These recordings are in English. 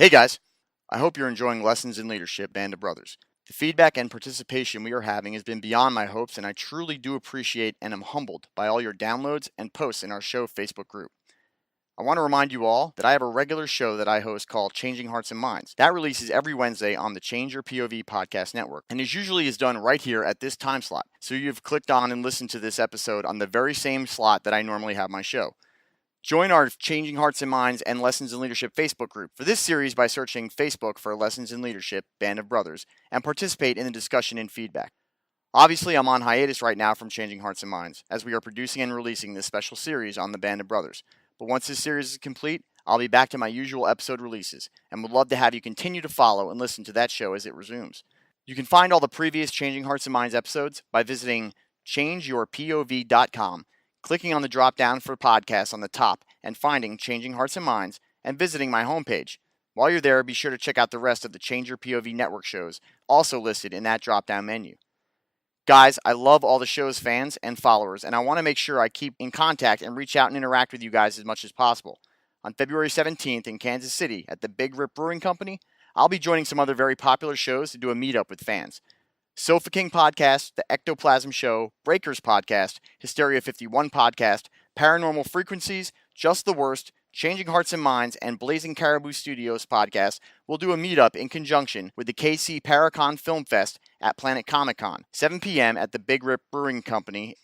Hey guys, I hope you're enjoying Lessons in Leadership, Band of Brothers. The feedback and participation we are having has been beyond my hopes, and I truly do appreciate and am humbled by all your downloads and posts in our show Facebook group. I want to remind you all that I have a regular show that I host called Changing Hearts and Minds. That releases every Wednesday on the Change Your POV podcast network, and is done right here at this time slot. So you've clicked on and listened to this episode on the very same slot that I normally have my show. Join our Changing Hearts and Minds and Lessons in Leadership Facebook group for this series by searching Facebook for Lessons in Leadership, Band of Brothers, and participate in the discussion and feedback. Obviously, I'm on hiatus right now from Changing Hearts and Minds, as we are producing and releasing this special series on the Band of Brothers. But once this series is complete, I'll be back to my usual episode releases, and would love to have you continue to follow and listen to that show as it resumes. You can find all the previous Changing Hearts and Minds episodes by visiting changeyourpov.com, clicking on the drop-down for podcasts on the top, and finding Changing Hearts and Minds, and visiting my homepage. While you're there, be sure to check out the rest of the Change Your POV network shows, also listed in that drop-down menu. Guys, I love all the show's fans and followers, and I want to make sure I keep in contact and reach out and interact with you guys as much as possible. On February 17th in Kansas City at the Big Rip Brewing Company, I'll be joining some other very popular shows to do a meetup with fans. Sofa King Podcast, The Ectoplasm Show, Breakers Podcast, Hysteria 51 Podcast, Paranormal Frequencies, Just the Worst, Changing Hearts and Minds, and Blazing Caribou Studios Podcast will do a meetup in conjunction with the KC Paracon Film Fest at Planet Comic Con, 7 p.m. at the Big Rip Brewing Company.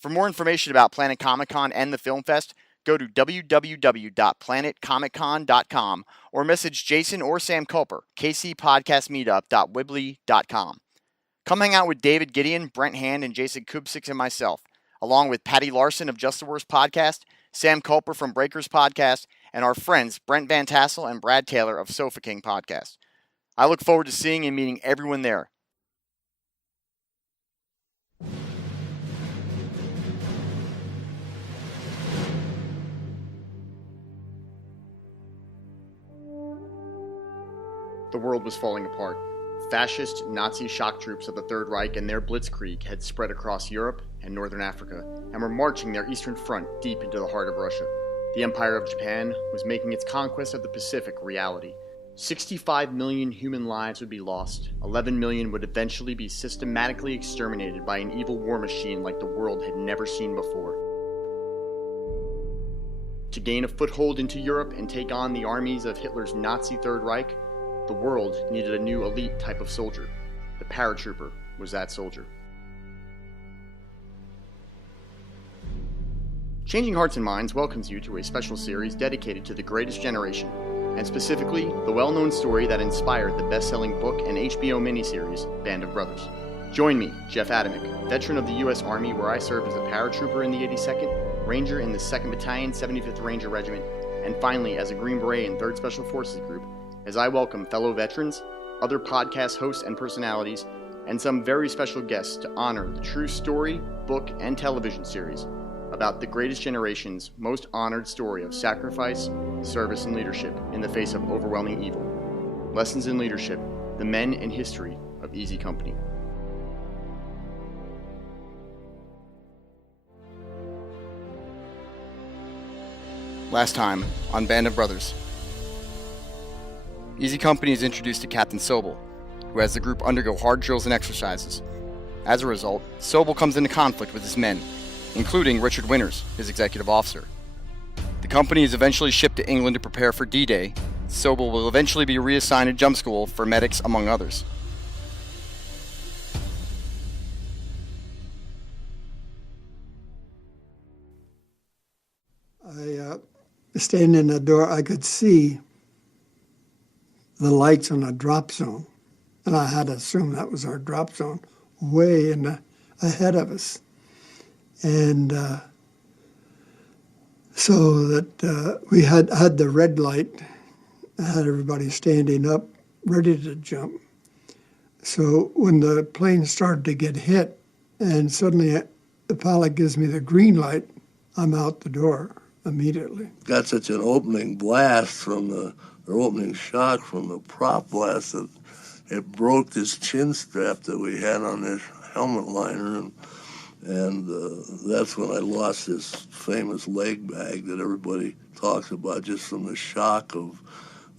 For more information about Planet Comic Con and the Film Fest, go to www.planetcomiccon.com or message Jason or Sam Culper, kcpodcastmeetup.weebly.com. Come hang out with David Gideon, Brent Hand, and Jason Kubsik and myself, along with Patty Larson of Just the Worst Podcast, Sam Culper from Breakers Podcast, and our friends Brent Van Tassel and Brad Taylor of Sofa King Podcast. I look forward to seeing and meeting everyone there. The world was falling apart. Fascist Nazi shock troops of the Third Reich and their blitzkrieg had spread across Europe and northern Africa and were marching their eastern front deep into the heart of Russia. The Empire of Japan was making its conquest of the Pacific reality. 65 million human lives would be lost. 11 million would eventually be systematically exterminated by an evil war machine like the world had never seen before. To gain a foothold into Europe and take on the armies of Hitler's Nazi Third Reich, the world needed a new elite type of soldier. The paratrooper was that soldier. Changing Hearts and Minds welcomes you to a special series dedicated to the greatest generation, and specifically the well-known story that inspired the best-selling book and HBO miniseries, Band of Brothers. Join me, Jeff Adamec, veteran of the U.S. Army where I served as a paratrooper in the 82nd, Ranger in the 2nd Battalion, 75th Ranger Regiment, and finally as a Green Beret in 3rd Special Forces Group, as I welcome fellow veterans, other podcast hosts and personalities, and some very special guests to honor the true story, book, and television series about the greatest generation's most honored story of sacrifice, service, and leadership in the face of overwhelming evil. Lessons in Leadership, the men and history of Easy Company. Last time on Band of Brothers. Easy Company is introduced to Captain Sobel, who has the group undergo hard drills and exercises. As a result, Sobel comes into conflict with his men, including Richard Winters, his executive officer. The company is eventually shipped to England to prepare for D-Day. Sobel will eventually be reassigned to jump school for medics, among others. Standing in the door, I could see the lights on a drop zone, and I had to assume that was our drop zone way ahead of us. And so that we had the red light, had everybody standing up, ready to jump. So when the plane started to get hit, and suddenly the pilot gives me the green light, I'm out the door immediately. Got such an opening blast from the opening shot from the prop blast that it broke this chin strap that we had on this helmet liner, and that's when I lost this famous leg bag that everybody talks about just from the shock of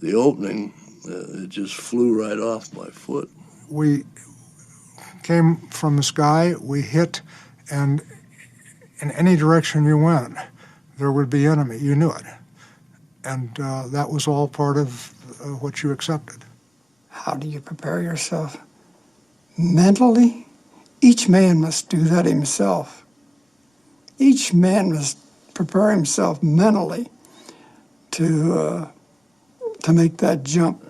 the opening. It just flew right off my foot. We came from the sky, we hit, and in any direction you went, there would be enemy. You knew it. And that was all part of what you accepted. How do you prepare yourself? Mentally, each man must do that himself. Each man must prepare himself mentally to make that jump.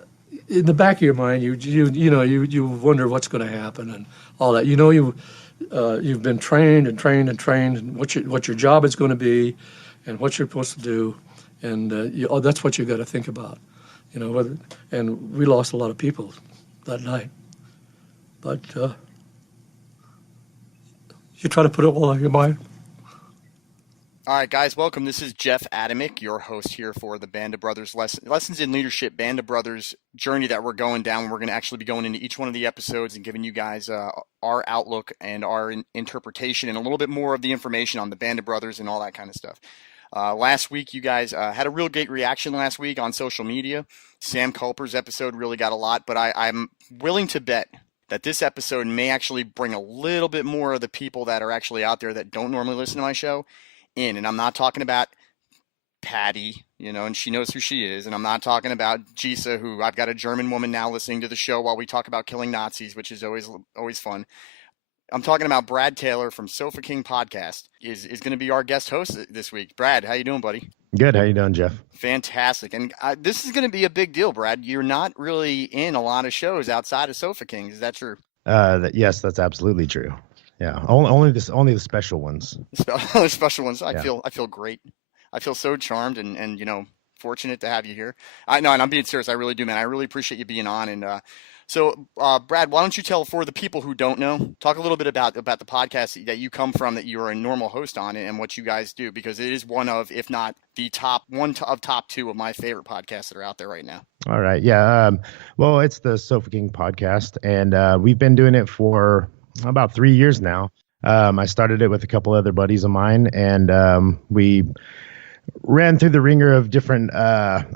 In the back of your mind, you wonder what's going to happen and all that. You've been trained and what your job is going to be, and what you're supposed to do, and that's what you got to think about. And we lost a lot of people that night, but you try to put it all on your mind. All right, guys, welcome. This is Jeff Adamec, your host here for the Band of Brothers Lessons in Leadership Band of Brothers journey that we're going down. We're going to actually be going into each one of the episodes and giving you guys our outlook and our interpretation and a little bit more of the information on the Band of Brothers and all that kind of stuff. Last week, you guys had a real great reaction last week on social media. Sam Culper's episode really got a lot, but I'm willing to bet that this episode may actually bring a little bit more of the people that are actually out there that don't normally listen to my show in. And I'm not talking about Patty, and she knows who she is. And I'm not talking about Gisa, who I've got a German woman now listening to the show while we talk about killing Nazis, which is always fun. I'm talking about Brad Taylor from Sofa King Podcast is going to be our guest host this week. Brad, how you doing, buddy? Good. How you doing, Jeff? Fantastic. And this is going to be a big deal, Brad. You're not really in a lot of shows outside of Sofa Kings. Is that true? Yes, that's absolutely true. Yeah, only the special ones. The special ones. I Yeah. feel great. I feel so charmed and fortunate to have you here. I know, and I'm being serious. I really do, man. I really appreciate you being on. And so, Brad, why don't you tell, for the people who don't know, talk a little bit about the podcast that you come from, that you're a normal host on, and what you guys do, because it is one of, if not the top two of my favorite podcasts that are out there right now. All right. Yeah. Well, it's the Sofa King Podcast, and we've been doing it for about 3 years now. I started it with a couple other buddies of mine, and we ran through the ringer of different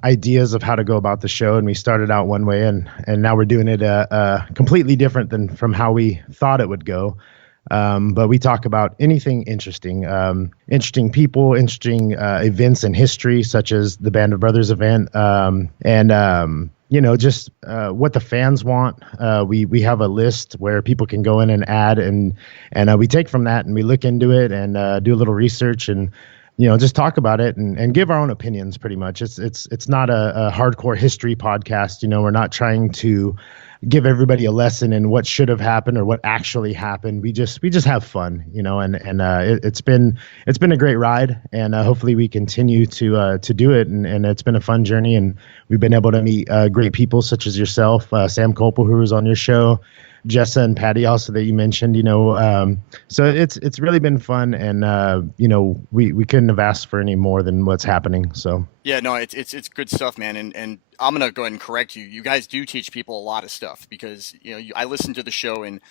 ideas of how to go about the show, and we started out one way, and now we're doing it completely different than from how we thought it would go. But we talk about anything interesting, interesting people, interesting events in history, such as the Band of Brothers event, and just what the fans want. We have a list where people can go in and add, and we take from that and we look into it and do a little research and just talk about it and give our own opinions. Pretty much, it's not a hardcore history podcast. We're not trying to give everybody a lesson in what should have happened or what actually happened. We just have fun, and it's been a great ride, and hopefully we continue to do it, and it's been a fun journey, and we've been able to meet great people such as yourself, Sam Culpo, who was on your show, Jessa and Patty also that you mentioned, so it's really been fun, and we couldn't have asked for any more than what's happening. So yeah, no, it's good stuff, man. And I'm gonna go ahead and correct you. You guys do teach people a lot of stuff, because I listen to the show, and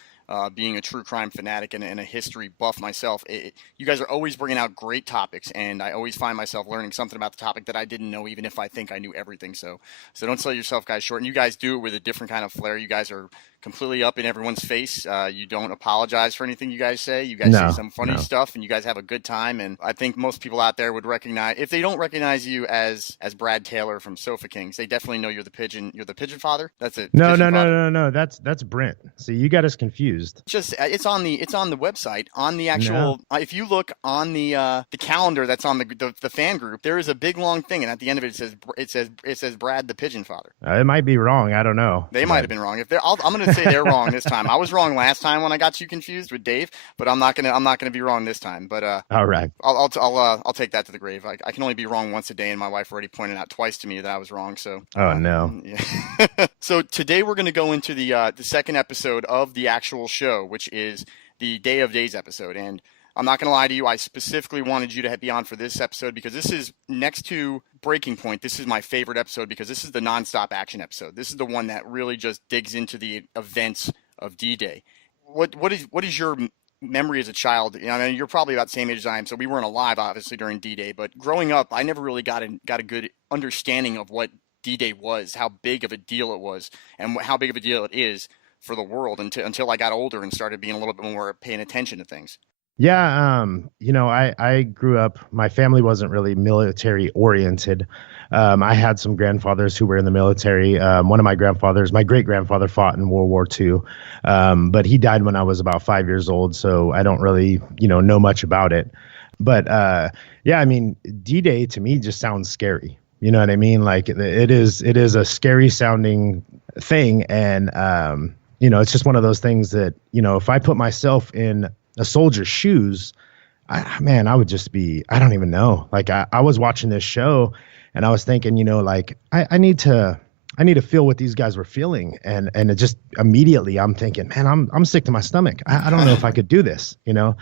being a true crime fanatic and a history buff myself, you guys are always bringing out great topics, and I always find myself learning something about the topic that I didn't know, even if I think I knew everything. So don't sell yourself guys short. And you guys do it with a different kind of flair. You guys are completely up in everyone's face. You don't apologize for anything you guys say. You guys say some funny stuff, and you guys have a good time. And I think most people out there would recognize, if they don't recognize you as Brad Taylor from Sofa Kings, they definitely know you're the pigeon father. That's it. No. That's Brent. See, you got us confused. Just it's on the website, on the actual. No. If you look on the calendar that's on the fan group, there is a big long thing, and at the end of it says Brad the pigeon father. It might be wrong. I don't know. They might have been wrong. I'm going to say they're wrong this time. I was wrong last time when I got you confused with Dave, but I'm not gonna be wrong this time. But all right, I'll take that to the grave. I can only be wrong once a day, and my wife already pointed out twice to me that I was wrong. So no. Yeah. So today we're going to go into the second episode of the actual show, which is the Day of Days episode. And I'm not going to lie to you, I specifically wanted you to be on for this episode, because this is, next to Breaking Point, this is my favorite episode, because this is the nonstop action episode. This is the one that really just digs into the events of D-Day. What is your memory as a child? I mean, you're probably about the same age as I am, so we weren't alive obviously during D-Day, but growing up, I never really got a good understanding of what D-Day was, how big of a deal it was, and how big of a deal it is for the world until I got older and started being a little bit more paying attention to things. Yeah, I grew up, my family wasn't really military oriented. I had some grandfathers who were in the military. One of my grandfathers, my great grandfather, fought in World War II, but he died when I was about 5 years old, so I don't really, know much about it. But yeah, I mean, D-Day to me just sounds scary. You know what I mean? Like it is a scary sounding thing, and it's just one of those things that, if I put myself in a soldier's shoes, I would just be, I don't even know. Like I was watching this show and I was thinking, like I need to feel what these guys were feeling. And it just immediately I'm thinking, man, I'm sick to my stomach. I don't know if I could do this, and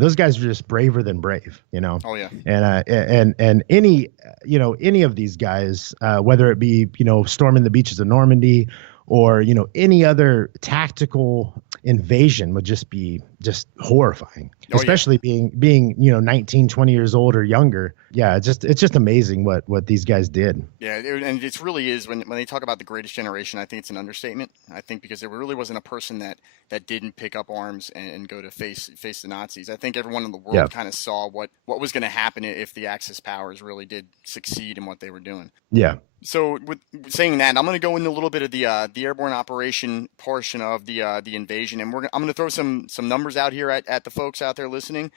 those guys are just braver than brave, Oh yeah. And any of these guys, whether it be, storming the beaches of Normandy or, any other tactical invasion would just be just horrifying, especially being 19, 20 years old or younger. Yeah, it's just amazing what these guys did. Yeah, and it really is, when they talk about the greatest generation, I think it's an understatement. I think because there really wasn't a person that didn't pick up arms and go to face the Nazis. I think everyone in the world kind of saw what was going to happen if the Axis powers really did succeed in what they were doing. Yeah. So with saying that, I'm going to go into a little bit of the airborne operation portion of the invasion, and I'm going to throw some numbers out here at the folks out there listening.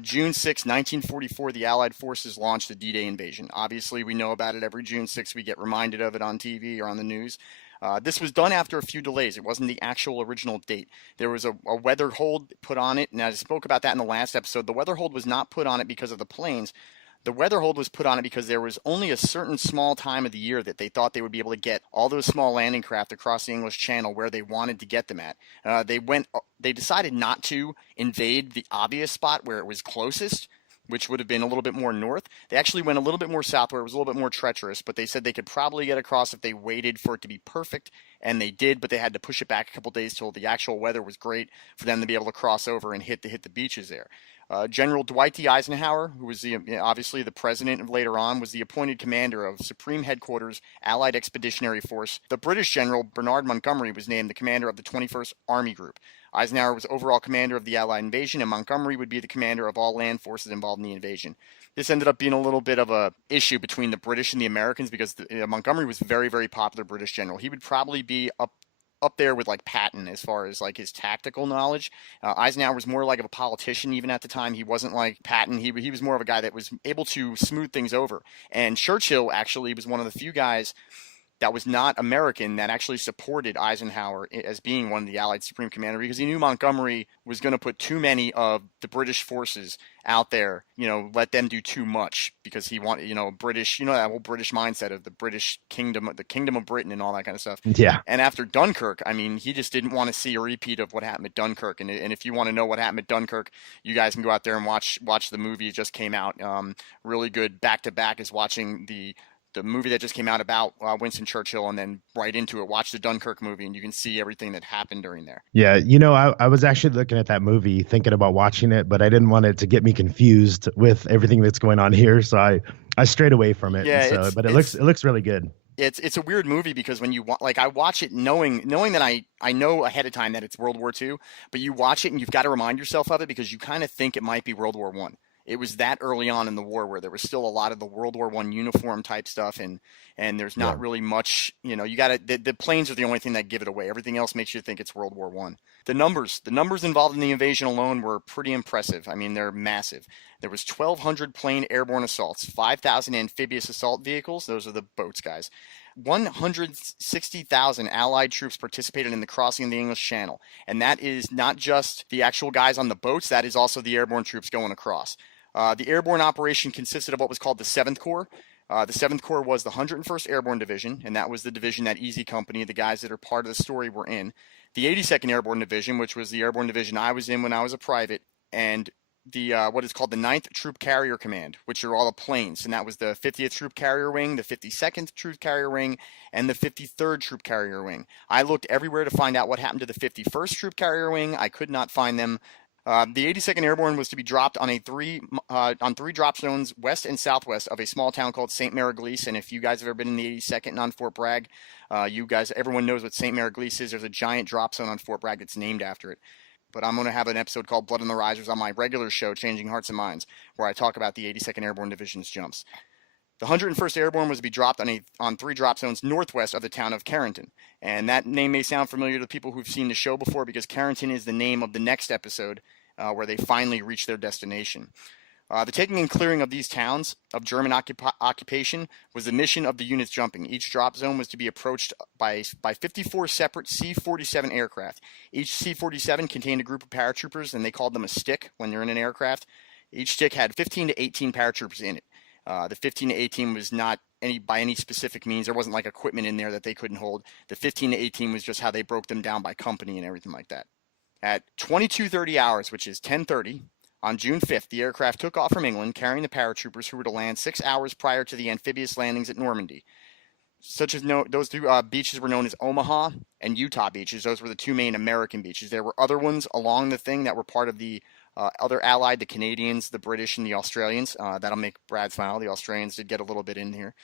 June 6, 1944, the Allied forces launched the D-Day invasion. Obviously, we know about it every June 6. We get reminded of it on TV or on the news. This was done after a few delays. It wasn't the actual original date. There was a weather hold put on it, and I spoke about that in the last episode. The weather hold was not put on it because of the planes. The weather hold was put on it because there was only a certain small time of the year that they thought they would be able to get all those small landing craft across the English Channel where they wanted to get them at. They decided not to invade the obvious spot where it was closest, which would have been a little bit more north. They actually went a little bit more south where it was a little bit more treacherous, but they said they could probably get across if they waited for it to be perfect, and they did, but they had to push it back a couple days till the actual weather was great for them to be able to cross over and hit the beaches there. General Dwight D. Eisenhower, who was obviously the president later on, was the appointed commander of Supreme Headquarters Allied Expeditionary Force. The British General Bernard Montgomery was named the commander of the 21st Army Group. Eisenhower was overall commander of the Allied invasion, and Montgomery would be the commander of all land forces involved in the invasion. This ended up being a little bit of a issue between the British and the Americans because Montgomery was a very, very popular British general. He would probably be up there with like Patton as far as like his tactical knowledge. Eisenhower was more like of a politician even at the time. He wasn't like Patton. He was more of a guy that was able to smooth things over. And Churchill actually was one of the few guys that was not American that actually supported Eisenhower as being one of the Allied Supreme Commander because he knew Montgomery was going to put too many of the British forces out there, let them do too much because he wanted, British, that whole British mindset of the British kingdom, the kingdom of Britain and all that kind of stuff. Yeah. And after Dunkirk, I mean, he just didn't want to see a repeat of what happened at Dunkirk. And if you want to know what happened at Dunkirk, you guys can go out there and watch the movie. It just came out. Really good back to back is watching the movie that just came out about Winston Churchill, and then right into it, watch the Dunkirk movie, and you can see everything that happened during there. Yeah, I was actually looking at that movie, thinking about watching it, but I didn't want it to get me confused with everything that's going on here, so I strayed away from it. Yeah, but it looks really good. It's a weird movie because when you I watch it knowing that I know ahead of time that it's World War II, but you watch it and you've got to remind yourself of it because you kind of think it might be World War I. It was that early on in the war where there was still a lot of the World War I uniform type stuff, and there's not really much, you got to, the planes are the only thing that give it away. Everything else makes you think it's World War I. The numbers involved in the invasion alone were pretty impressive. I mean, they're massive. There was 1,200 plane airborne assaults, 5,000 amphibious assault vehicles. Those are the boats, guys. 160,000 Allied troops participated in the crossing of the English Channel. And that is not just the actual guys on the boats, that is also the airborne troops going across. The airborne operation consisted of what was called the 7th Corps. The 7th Corps was the 101st Airborne Division, and that was the division that Easy Company, the guys that are part of the story, were in. The 82nd Airborne Division, which was the airborne division I was in when I was a private, and the what is called the 9th Troop Carrier Command, which are all the planes, and that was the 50th Troop Carrier Wing, the 52nd Troop Carrier Wing, and the 53rd Troop Carrier Wing. I looked everywhere to find out what happened to the 51st Troop Carrier Wing. I could not find them. The 82nd Airborne was to be dropped on three drop zones west and southwest of a small town called St. Mary-Glise. And if you guys have ever been in the 82nd and on Fort Bragg, everyone knows what St. Mary-Glise is. There's a giant drop zone on Fort Bragg that's named after it. But I'm going to have an episode called Blood on the Risers on my regular show, Changing Hearts and Minds, where I talk about the 82nd Airborne Division's jumps. The 101st Airborne was to be dropped on three drop zones northwest of the town of Carrington. And that name may sound familiar to people who've seen the show before because Carrington is the name of the next episode where they finally reach their destination. The taking and clearing of these towns of German occupation was the mission of the units jumping. Each drop zone was to be approached by 54 separate C-47 aircraft. Each C-47 contained a group of paratroopers, and they called them a stick when they're in an aircraft. Each stick had 15 to 18 paratroopers in it. The 15 to 18 was not by any specific means. There wasn't like equipment in there that they couldn't hold. The 15 to 18 was just how they broke them down by company and everything like that. At 22:30 hours, which is 10:30, on June 5th, the aircraft took off from England, carrying the paratroopers who were to land 6 hours prior to the amphibious landings at Normandy. Those two beaches were known as Omaha and Utah beaches. Those were the two main American beaches. There were other ones along the thing that were part of the other allied, the Canadians, the British, and the Australians. That'll make Brad smile. The Australians did get a little bit in here.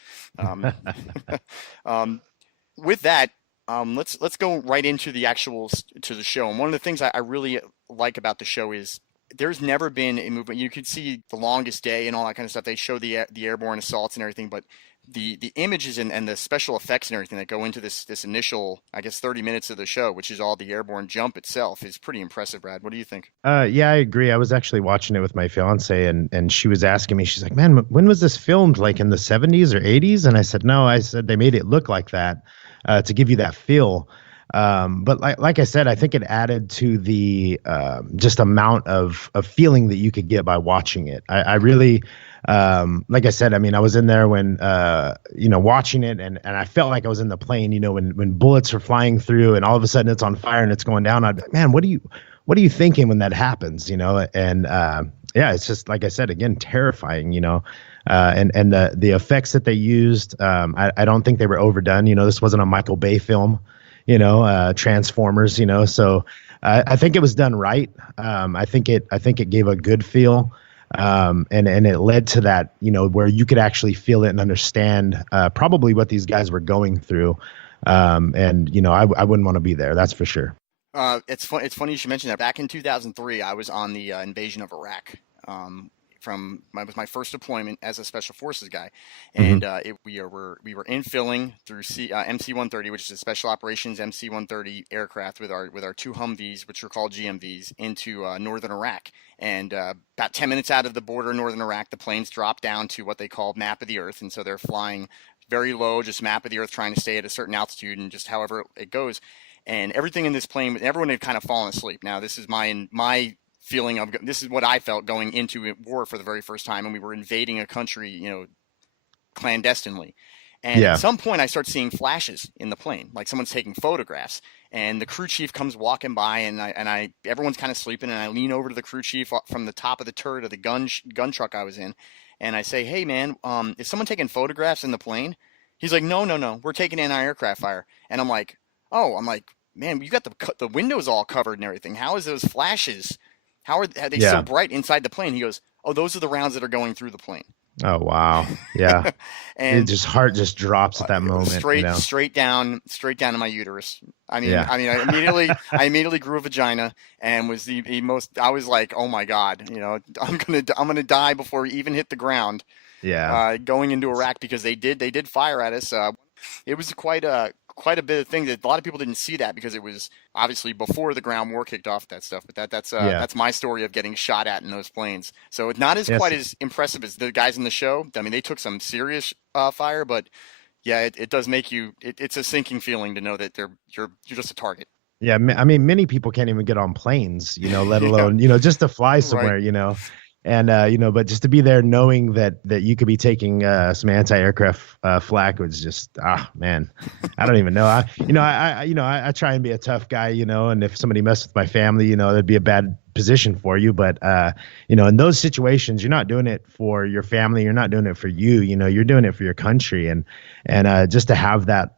With that, let's go right into the to the show. And one of the things I really like about the show is there's never been a movement. You could see The Longest Day and all that kind of stuff. They show the airborne assaults and everything, but the images and the special effects and everything that go into this initial, I guess, 30 minutes of the show, which is all the airborne jump itself, is pretty impressive. Brad, what do you think? Yeah, I agree. I was actually watching it with my fiance, and she was asking me, she's like, man, when was this filmed? Like in the 70s or 80s? And I said, no, I said they made it look like that to give you that feel. But like I said, I think it added to the just amount of feeling that you could get by watching it. I really, like I said, I mean, I was in there when, watching it and I felt like I was in the plane, when bullets are flying through and all of a sudden it's on fire and it's going down. I'd be like, man, what are you thinking when that happens? And yeah, it's just, like I said, again, terrifying, and the effects that they used, I don't think they were overdone. This wasn't a Michael Bay film. Transformers, so I think it was done right. I think it gave a good feel. And it led to that, where you could actually feel it and understand probably what these guys were going through. I wouldn't want to be there. That's for sure. It's funny you should mention that. Back in 2003, I was on the invasion of Iraq. It was my first deployment as a special forces guy, and we were infilling through MC-130, which is a special operations MC-130 aircraft with our two Humvees, which were called GMVs, into northern Iraq. And about 10 minutes out of the border of northern Iraq, the planes dropped down to what they call map of the earth, and so they're flying very low, just map of the earth, trying to stay at a certain altitude, and just however it goes. And everything in this plane, everyone had kind of fallen asleep. Now, this is my feeling of, this is what I felt going into war for the very first time, and we were invading a country, clandestinely. And at some point I start seeing flashes in the plane, like someone's taking photographs, and the crew chief comes walking by, and everyone's kind of sleeping, and I lean over to the crew chief from the top of the turret of the gun truck I was in, and I say, hey man, is someone taking photographs in the plane? He's like, no, we're taking anti-aircraft fire. And I'm like, man, you got the windows all covered and everything. How is those flashes? How are they so bright inside the plane? He goes, oh, those are the rounds that are going through the plane. Oh, wow. Yeah. And heart just drops at that moment. Straight down to my uterus. I immediately grew a vagina and was the most, I was like, oh my God, I'm going to die before we even hit the ground. Yeah. Going into Iraq, because they did fire at us. It was quite a bit of things that a lot of people didn't see, that because it was obviously before the ground war kicked off, that stuff. But that's my story of getting shot at in those planes. So it's not quite as impressive as the guys in the show. I mean, they took some serious fire, but yeah, it does make you. It's a sinking feeling to know that you're just a target. Yeah, I mean, many people can't even get on planes, let alone just to fly somewhere, right. And but just to be there, knowing that you could be taking some anti-aircraft flak, was just man, I don't even know. I try and be a tough guy, and if somebody messed with my family, that'd be a bad position for you. But in those situations, you're not doing it for your family, you're not doing it for you. You're doing it for your country, and just to have that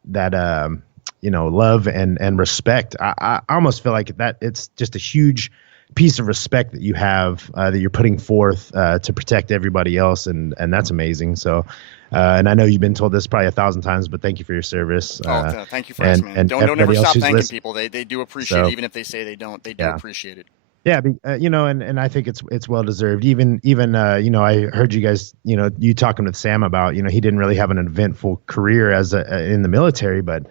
love and respect. I almost feel like that it's just a huge piece of respect that you have that you're putting forth to protect everybody else, and that's amazing. So, and I know you've been told this probably 1,000 times, but thank you for your service. Thank you for asking, man. And Don't ever everybody else stop who's thanking listening. people. They do appreciate So, it, even if they say they don't. They do yeah. appreciate it. Yeah, and I think it's well deserved. Even I heard you guys, you talking with Sam about, he didn't really have an eventful career as in the military, but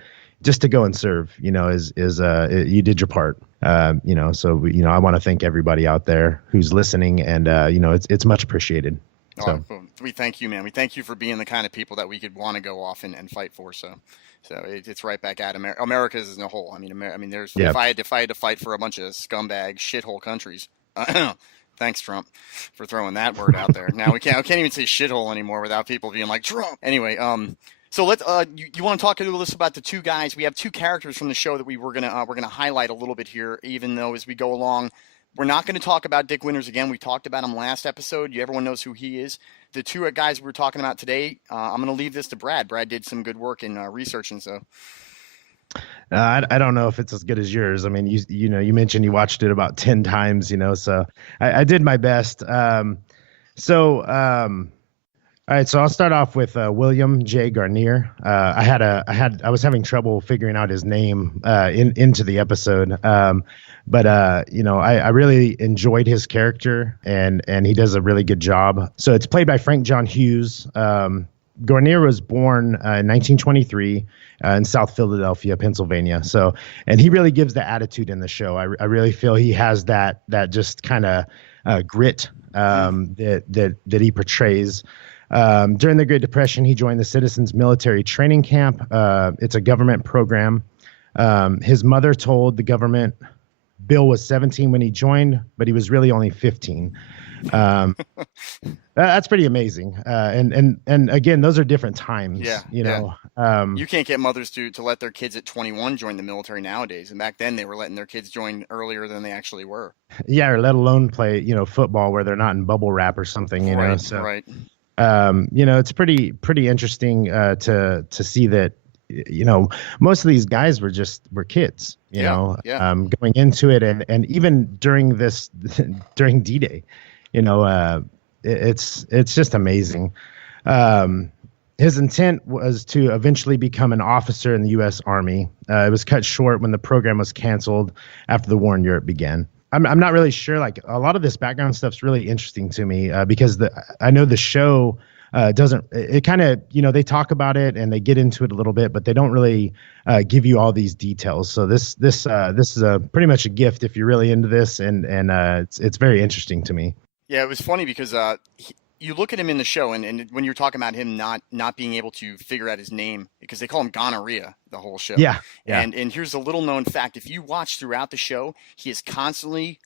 just to go and serve, is you did your part. So I want to thank everybody out there who's listening, and it's much appreciated. So we thank you, man. We thank you for being the kind of people that we could want to go off and fight for. So it's right back at America as a whole. I mean, there's if I had to fight for a bunch of scumbag shithole countries. Thanks, Trump, for throwing that word out there. Now I can't even say shithole anymore without people being like Trump. Anyway, so let's you want to talk to us about the two guys? We have two characters from the show that we're gonna highlight a little bit here, even though as we go along. We're not going to talk about Dick Winters again. We talked about him last episode. Everyone knows who he is. The two guys we're talking about today, I'm going to leave this to Brad. Brad did some good work in researching. So, I don't know if it's as good as yours. I mean, you mentioned you watched it about 10 times. So I did my best. All right, so I'll start off with William J. Garnier. I was having trouble figuring out his name into the episode. But I really enjoyed his character, and he does a really good job. So it's played by Frank John Hughes. Garnier was born in 1923 in South Philadelphia, Pennsylvania. So, and he really gives the attitude in the show. I really feel he has that just kind of grit that he portrays. During the Great Depression, he joined the Citizens Military Training Camp. It's a government program. His mother told the government Bill was 17 when he joined, but he was really only 15. That's pretty amazing. And again, those are different times. You can't get mothers to let their kids at 21 join the military nowadays. And back then they were letting their kids join earlier than they actually were. Yeah, or let alone play, football where they're not in bubble wrap or something, Right. It's pretty interesting to see that most of these guys were kids, going into it, and even during during D-Day, it's just amazing. His intent was to eventually become an officer in the U.S. Army. It was cut short when the program was canceled after the war in Europe began. I'm not really sure. Like, a lot of this background stuff's really interesting to me because I know the show doesn't. It kind of, they talk about it and they get into it a little bit, but they don't really give you all these details. So this is pretty much a gift if you're really into this, and it's very interesting to me. Yeah, it was funny because you look at him in the show, and when you're talking about him not being able to figure out his name because they call him gonorrhea the whole show. Yeah. And here's a little known fact: if you watch throughout the show, he is constantly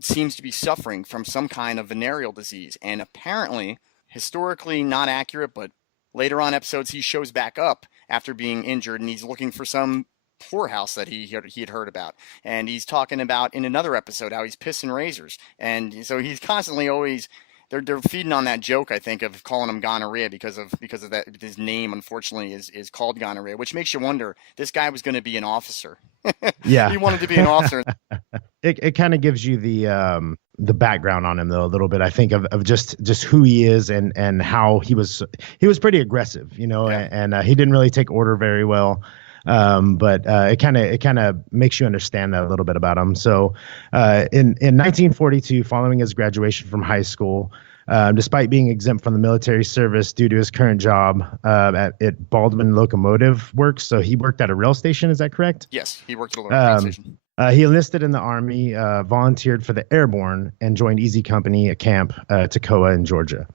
seems to be suffering from some kind of venereal disease, and apparently, historically not accurate, but later on episodes he shows back up after being injured, and he's looking for some poorhouse that he had heard about, and he's talking about in another episode how he's pissing razors, and so he's constantly always. They're feeding on that joke, I think, of calling him gonorrhea because of that. His name, unfortunately, is called gonorrhea, which makes you wonder. This guy was going to be an officer. Yeah, he wanted to be an officer. It kind of gives you the background on him though a little bit. I think of just who he is and how he was pretty aggressive, and he didn't really take order very well. But it kind of makes you understand that a little bit about him. So in 1942, following his graduation from high school, despite being exempt from the military service due to his current job at Baldwin Locomotive Works, so he worked at a rail station. Is that correct? Yes, he worked at a rail station. He enlisted in the Army, volunteered for the Airborne, and joined Easy Company at Camp Toccoa in Georgia.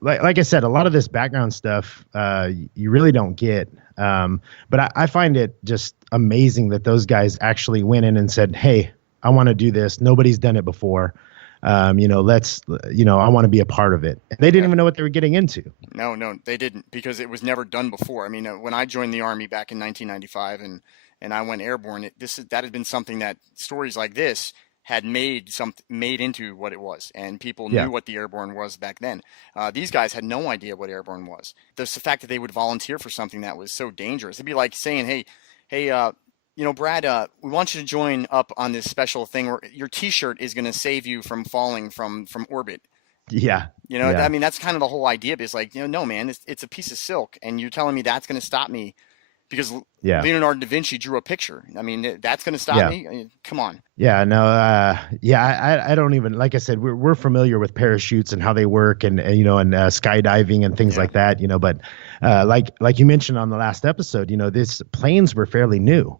Like I said, a lot of this background stuff you really don't get. But I find it just amazing that those guys actually went in and said, "Hey, I want to do this. Nobody's done it before. I want to be a part of it." And they didn't even know what they were getting into. No, they didn't, because it was never done before. I mean, when I joined the Army back in 1995 and I went airborne, that had been something that stories like this had made into what it was, and people knew what the airborne was back then. These guys had no idea what airborne was. There's the fact that they would volunteer for something that was so dangerous. It'd be like saying, hey, Brad, we want you to join up on this special thing where your T-shirt is going to save you from falling from orbit. Yeah. I Yeah. mean, that's kind of the whole idea. But it's like, no, man, it's a piece of silk, and you're telling me that's going to stop me because Yeah. Leonardo da Vinci drew a picture. I mean, that's going to stop Yeah. me? I mean, come on. Yeah, no, I don't even, like I said, we're familiar with parachutes and how they work, and skydiving and things like that, but like you mentioned on the last episode, these planes were fairly new,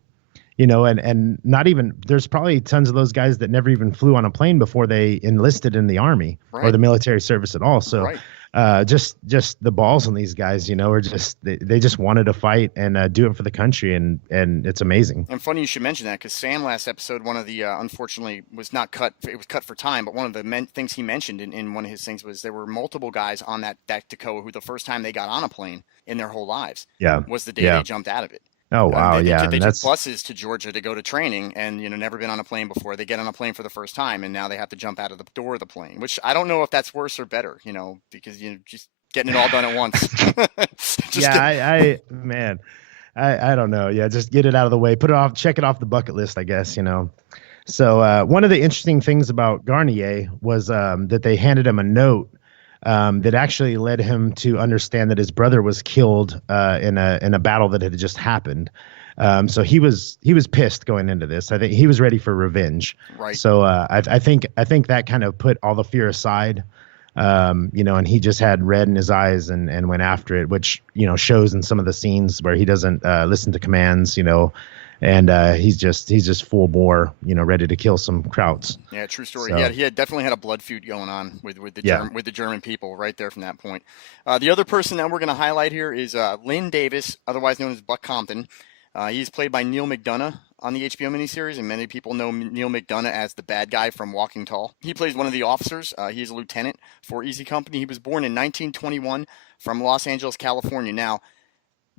and not even, there's probably tons of those guys that never even flew on a plane before they enlisted in the Army or the military service at all. So just the balls on these guys, are just, they just wanted to fight and do it for the country, and it's amazing. And funny you should mention that, because Sam last episode, one of the unfortunately was not cut. It was cut for time, but one of the things he mentioned in one of his things was there were multiple guys on that Tacoma who the first time they got on a plane in their whole lives was the day they jumped out of it. Oh, wow. They took buses to Georgia to go to training, and never been on a plane before. They get on a plane for the first time, and now they have to jump out of the door of the plane, which I don't know if that's worse or better, because just getting it all done at once. I don't know. Yeah, just get it out of the way, put it off, check it off the bucket list, I guess. So one of the interesting things about Garnier was that they handed him a note that actually led him to understand that his brother was killed in a battle that had just happened. So he was pissed going into this. I think he was ready for revenge. Right. So I think that kind of put all the fear aside, and he just had red in his eyes and went after it, which shows in some of the scenes where he doesn't listen to commands, and he's just full bore, ready to kill some krauts. Yeah, true story. So, he had definitely had a blood feud going on with the German people right there from that point. The other person that we're going to highlight here is Lynn Davis, otherwise known as Buck Compton. He's played by Neil McDonough on the HBO miniseries, and many people know Neil McDonough as the bad guy from Walking Tall. He plays one of the officers. He's a lieutenant for Easy Company. He was born in 1921 from Los Angeles, California. Now,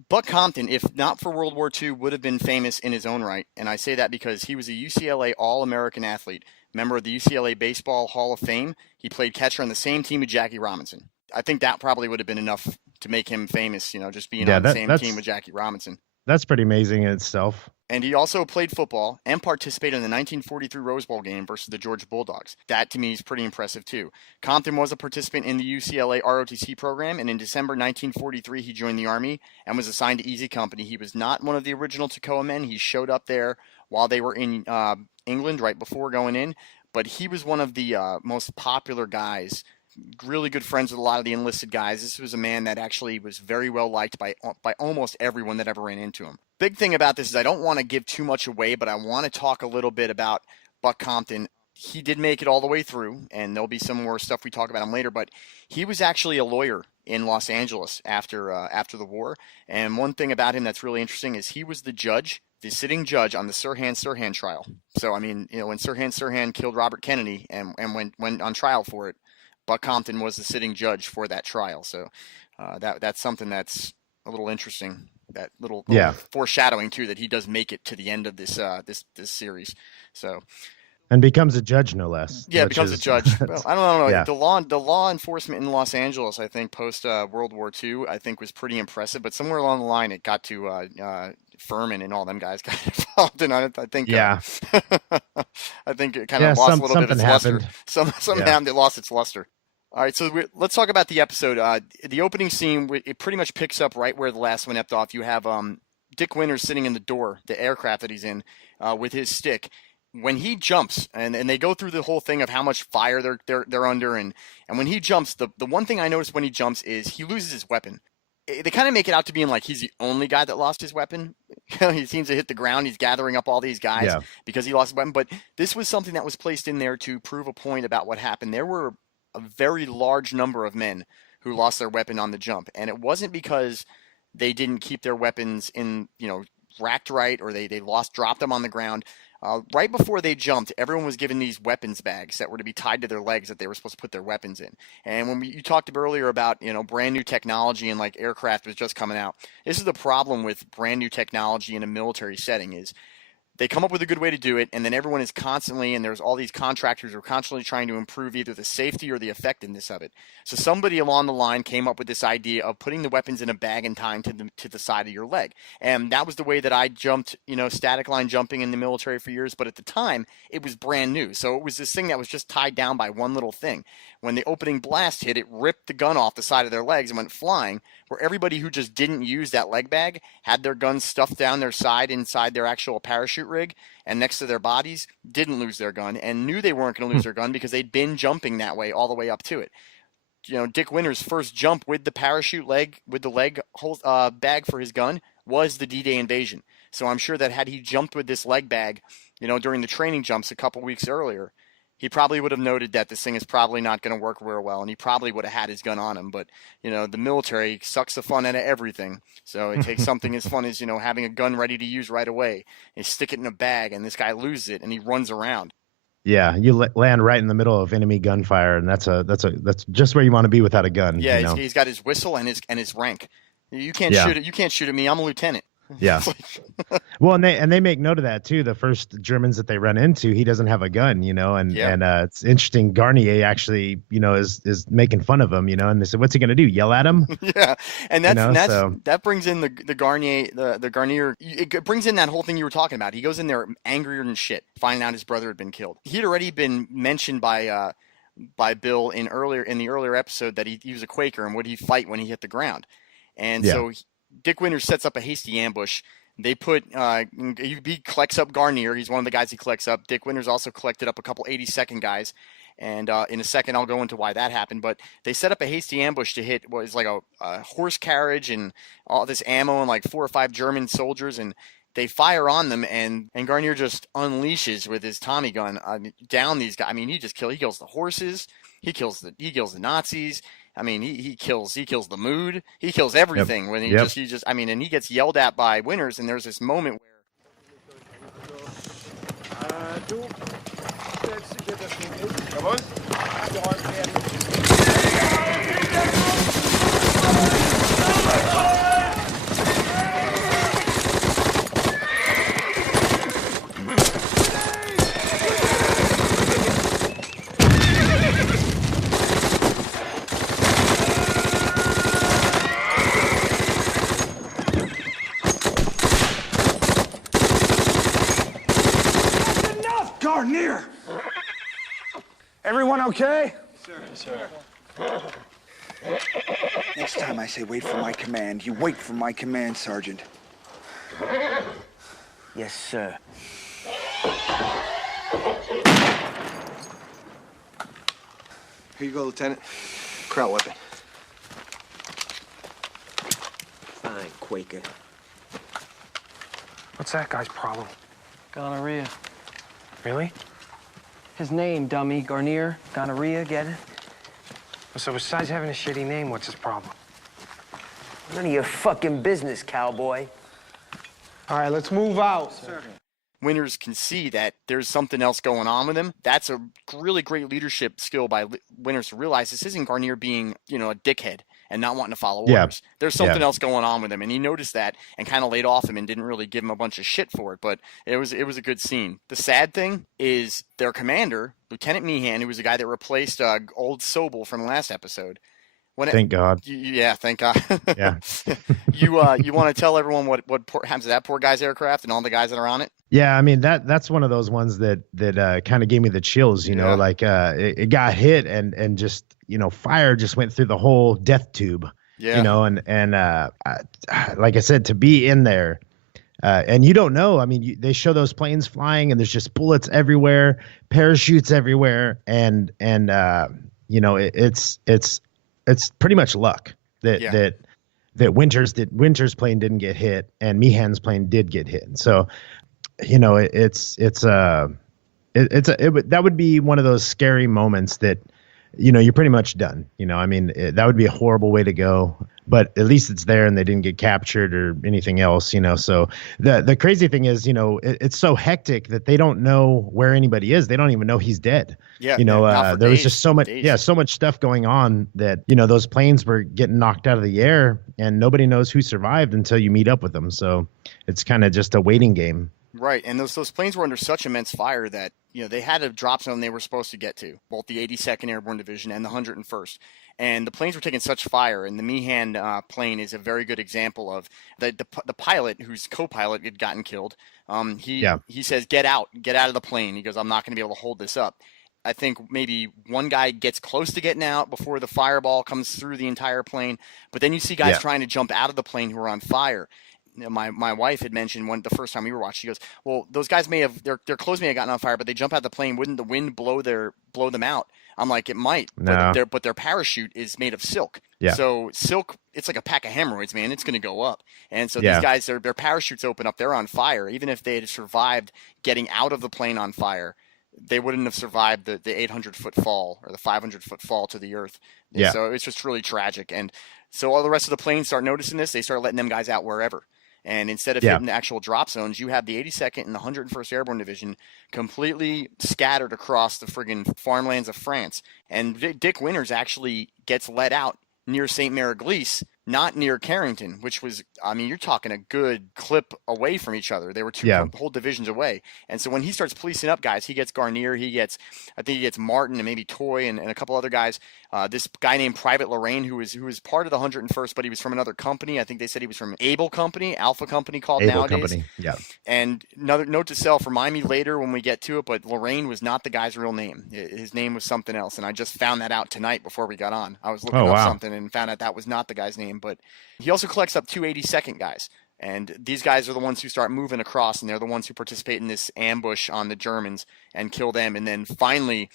Buck Compton, if not for World War II, would have been famous in his own right, and I say that because he was a UCLA All-American athlete, member of the UCLA Baseball Hall of Fame. He played catcher on the same team with Jackie Robinson. I think that probably would have been enough to make him famous, just being on the same team with Jackie Robinson. That's pretty amazing in itself. And he also played football and participated in the 1943 Rose Bowl game versus the Georgia Bulldogs. That, to me, is pretty impressive, too. Compton was a participant in the UCLA ROTC program, and in December 1943, he joined the Army and was assigned to Easy Company. He was not one of the original Tacoma men. He showed up there while they were in England right before going in, but he was one of the most popular guys, really good friends with a lot of the enlisted guys. This was a man that actually was very well liked by almost everyone that ever ran into him. Big thing about this is I don't want to give too much away, but I want to talk a little bit about Buck Compton. He did make it all the way through, and there'll be some more stuff we talk about him later, but he was actually a lawyer in Los Angeles after the war. And one thing about him that's really interesting is he was the sitting judge on the Sirhan trial. So, I mean, when Sirhan killed Robert Kennedy and went on trial for it, Buck Compton was the sitting judge for that trial. So that's something that's a little interesting. That little foreshadowing too, that he does make it to the end of this series. So, and becomes a judge, no less. Yeah, becomes a judge. Well, I don't know. Yeah. The law enforcement in Los Angeles, I think, post World War II, I think was pretty impressive. But somewhere along the line, it got to Furman and all them guys got involved in it. I think. Yeah. I think it kind of lost a little bit of its luster. Somehow it lost its luster. All right, so let's talk about the episode. The opening scene, it pretty much picks up right where the last one left off. You have Dick Winters sitting in the door, the aircraft that he's in, with his stick. When he jumps, and they go through the whole thing of how much fire they're under, and when he jumps, the one thing I noticed when he jumps is he loses his weapon. They kind of make it out to being like he's the only guy that lost his weapon. He seems to hit the ground. He's gathering up all these guys because he lost his weapon. But this was something that was placed in there to prove a point about what happened. There were a very large number of men who lost their weapon on the jump, and it wasn't because they didn't keep their weapons in, racked right, or they dropped them on the ground. Right before they jumped, everyone was given these weapons bags that were to be tied to their legs that they were supposed to put their weapons in. And when you talked earlier about, brand new technology and like aircraft was just coming out, this is the problem with brand new technology in a military setting is they come up with a good way to do it, and then everyone is constantly, and there's all these contractors who are constantly trying to improve either the safety or the effectiveness of it. So somebody along the line came up with this idea of putting the weapons in a bag and tying to the side of your leg. And that was the way that I jumped, static line jumping in the military for years. But at the time, it was brand new. So it was this thing that was just tied down by one little thing. When the opening blast hit, it ripped the gun off the side of their legs and went flying, where everybody who just didn't use that leg bag had their guns stuffed down their side inside their actual parachute rig and next to their bodies, didn't lose their gun and knew they weren't going to lose their gun because they'd been jumping that way all the way up to it. Dick Winter's first jump with the parachute leg, with the leg bag for his gun, was the D-Day invasion. So I'm sure that had he jumped with this leg bag, during the training jumps a couple weeks earlier, he probably would have noted that this thing is probably not going to work real well, and he probably would have had his gun on him. But, the military sucks the fun out of everything. So it takes something as fun as, having a gun ready to use right away. You stick it in a bag, and this guy loses it, and he runs around. Yeah, you land right in the middle of enemy gunfire, and that's just where you want to be without a gun. Yeah, he's got his whistle and his rank. You can't shoot it. You can't shoot at me. I'm a lieutenant. Yeah. Well, and they make note of that too. The first Germans that they run into, he doesn't have a gun, and it's interesting. Garnier actually, is making fun of him, and they said, "What's he gonna do? Yell at him?" Yeah, and that brings in the Garnier, the Garnier. It brings in that whole thing you were talking about. He goes in there angrier than shit, finding out his brother had been killed. He had already been mentioned by Bill in the earlier episode that he was a Quaker and would he fight when he hit the ground, and so Dick Winters sets up a hasty ambush. They put he collects up Garnier. He's one of the guys he collects up. Dick Winters also collected up a couple 82nd guys, and in a second I'll go into why that happened. But they set up a hasty ambush to hit what is like a horse carriage and all this ammo and like 4 or 5 German soldiers, and they fire on them, and Garnier just unleashes with his Tommy gun down these guys. I mean, he kills the horses, he kills the Nazis. I mean, he kills the mood. He kills everything when he just and he gets yelled at by Winters, and there's this moment Garnier! Everyone okay? Sir. Next time I say wait for my command, you wait for my command, Sergeant. Yes, sir. Here you go, Lieutenant. Kraut weapon. Fine, Quaker. What's that guy's problem? Gonorrhea. Really? His name, dummy. Garnier. Gonorrhea, get it? So besides having a shitty name, what's his problem? None of your fucking business, cowboy. All right, let's move out. Sir. Winters can see that there's something else going on with him. That's a really great leadership skill by Winters to realize this isn't Garnier being, a dickhead and not wanting to follow orders. There's something else going on with him, and he noticed that and kind of laid off him and didn't really give him a bunch of shit for it. But it was a good scene. The sad thing is their commander, Lieutenant Meehan, who was the guy that replaced old Sobel from the last episode. Thank God. Yeah, thank God. Yeah. You want to tell everyone what happens to that poor guy's aircraft and all the guys that are on it? Yeah, I mean that's one of those ones that kind of gave me the chills. Like it got hit and just fire just went through the whole death tube. Yeah. And like I said, to be in there, and you don't know. I mean, they show those planes flying, and there's just bullets everywhere, parachutes everywhere, and it's pretty much luck that Winters plane didn't get hit and Meehan's plane did get hit. So, that would be one of those scary moments that, you're pretty much done. That would be a horrible way to go, but at least it's there and they didn't get captured or anything else, So the crazy thing is, it's so hectic that they don't know where anybody is. They don't even know he's dead. Yeah. There was just so much stuff going on that, those planes were getting knocked out of the air and nobody knows who survived until you meet up with them. So it's kind of just a waiting game. Right, and those planes were under such immense fire that they had a drop zone they were supposed to get to, both the 82nd Airborne Division and the 101st, and the planes were taking such fire. And the Meehan plane is a very good example of the pilot, whose co-pilot had gotten killed. He says, get out of the plane. He goes, I'm not going to be able to hold this up. I think maybe one guy gets close to getting out before the fireball comes through the entire plane, but then you see guys trying to jump out of the plane who are on fire. My wife had mentioned the first time we were watching, she goes, well, those guys may have, their clothes may have gotten on fire, but they jump out of the plane. Wouldn't the wind blow them out? I'm like, it might, no. but their parachute is made of silk. Yeah. So silk, it's like a pack of hemorrhoids, man. It's going to go up. And so these guys, their parachutes open up. They're on fire. Even if they had survived getting out of the plane on fire, they wouldn't have survived the 800-foot fall or the 500-foot fall to the earth. Yeah. So it's just really tragic. And so all the rest of the planes start noticing this. They start letting them guys out wherever. And instead of hitting the actual drop zones, you have the 82nd and the 101st Airborne Division completely scattered across the friggin' farmlands of France. And Dick Winters actually gets let out near St. Mary-Glise, not near Carrington, which was, you're talking a good clip away from each other. They were two whole divisions away. And so when he starts policing up guys, he gets Garnier, I think he gets Martin and maybe Toy and a couple other guys. This guy named Private Lorraine, who was part of the 101st, but he was from another company. I think they said he was from Able Company, Alpha Company called Able nowadays. Company, yeah. And another note to self, remind me later when we get to it, but Lorraine was not the guy's real name. His name was something else, and I just found that out tonight before we got on. I was looking up something and found out that was not the guy's name, but he also collects up 282nd guys. And these guys are the ones who start moving across, and they're the ones who participate in this ambush on the Germans and kill them, and then finally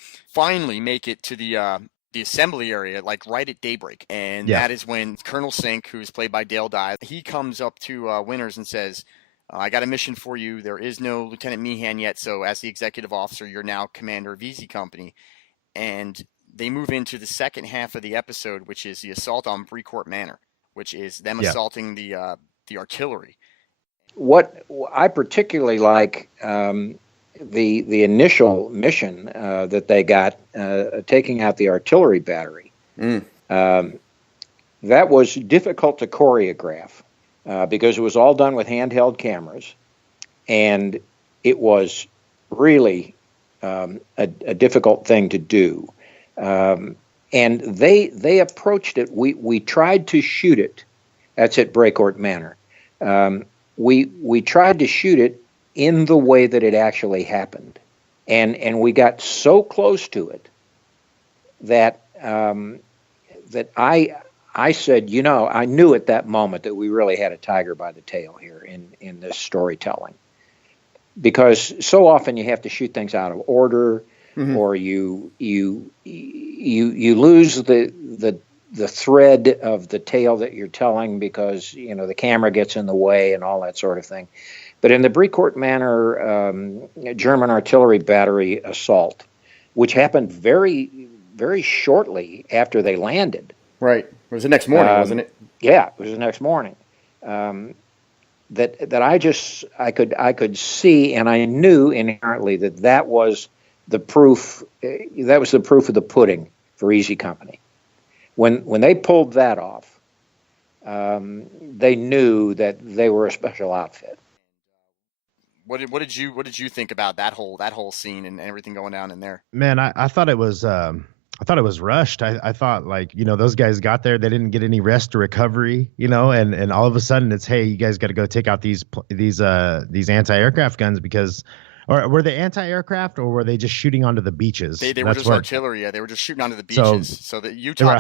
make it to the assembly area, like right at daybreak. And that is when Colonel Sink, who's played by Dale Dye, he comes up to Winters and says, I got a mission for you. There is no Lieutenant Meehan yet, so as the executive officer, you're now commander of Easy Company. And they move into the second half of the episode, which is the assault on Brecourt Manor, which is them assaulting the artillery. What I particularly like, the initial mission that they got, taking out the artillery battery. That was difficult to choreograph because it was all done with handheld cameras, and it was really a difficult thing to do. And they approached it. We tried to shoot it. That's at Brecourt Manor. We tried to shoot it in the way that it actually happened, and we got so close to it that that I said, I knew at that moment that we really had a tiger by the tail here in this storytelling, because so often you have to shoot things out of order, or you lose the thread of the tale that you're telling because the camera gets in the way and all that sort of thing. But in the Brecourt Manor German artillery battery assault, which happened very, very shortly after they landed. Right. It was the next morning, wasn't it? Yeah, it was the next morning. That I could see, and I knew inherently that was the proof. That was the proof of the pudding for Easy Company. When they pulled that off, they knew that they were a special outfit. What did you think about that whole scene and everything going down in there? Man, I thought it was rushed. I thought those guys got there, they didn't get any rest or recovery, and all of a sudden it's, hey, you guys got to go take out these anti-aircraft guns because. Or were they anti-aircraft, or were they just shooting onto the beaches? They were just artillery. Yeah, they were just shooting onto the beaches. So the Utah